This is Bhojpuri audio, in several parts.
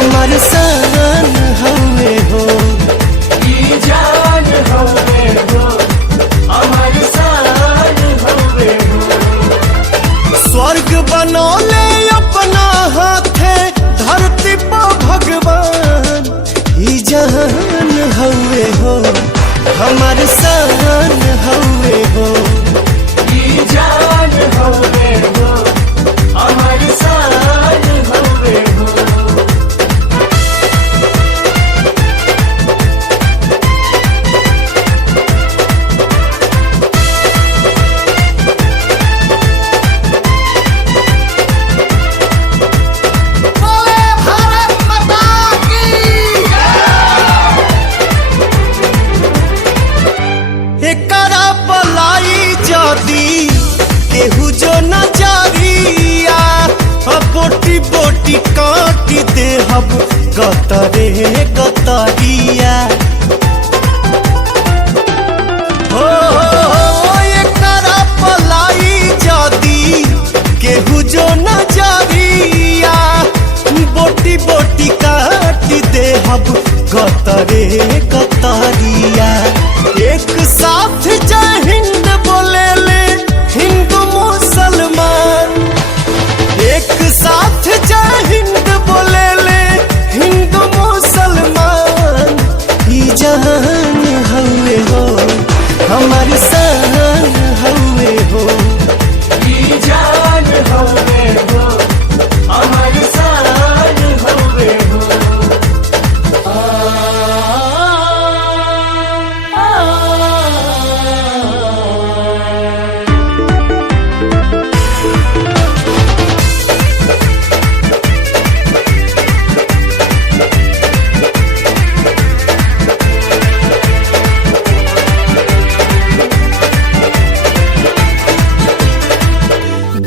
हमार सान हवे हो। ई जान हवे हो, हमार सान हवे हो। स्वर्ग बनौले अपना हाथे धरती पर भगवान, ई जान हवे हो, हमार सान हवे हो। ई जान हवे हो, हमार सान हवे हो। एकरा पलाई जदी केहू जो नजरिया, बोटी बोटी काट दे हब गतरे गतरिया। हो एकरा पलाई जदी केहू जो नजरिया, बोटी बोटी काट दे हब गतरे गतरिया। एक साथ जय हिंद बोले ले हिंदू मुसलमान, एक साथ जय हिंद बोले ले हिंदू मुसलमान। ई जान हवे हो, हमार सान हवे हो। ई जान हवे हो, हमार सान हवे हो।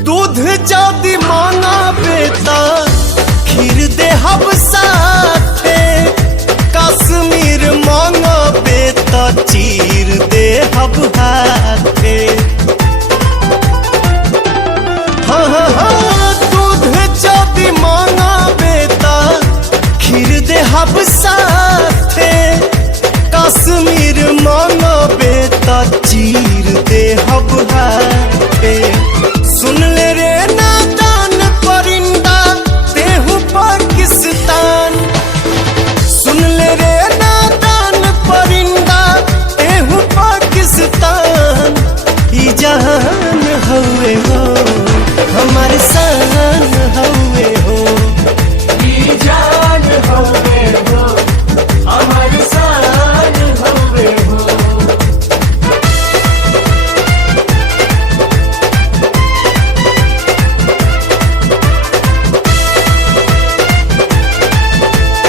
दूध जदी मांगा बेटा खीर दे हब साथे, कश्मीर मांगा बेटा चीर दे हब हाथे। हाँ, दूध जदी मांगा बेटा खीर दे हब साथे, कश्मीर मांगा बेटा चीर दे हब हाथे।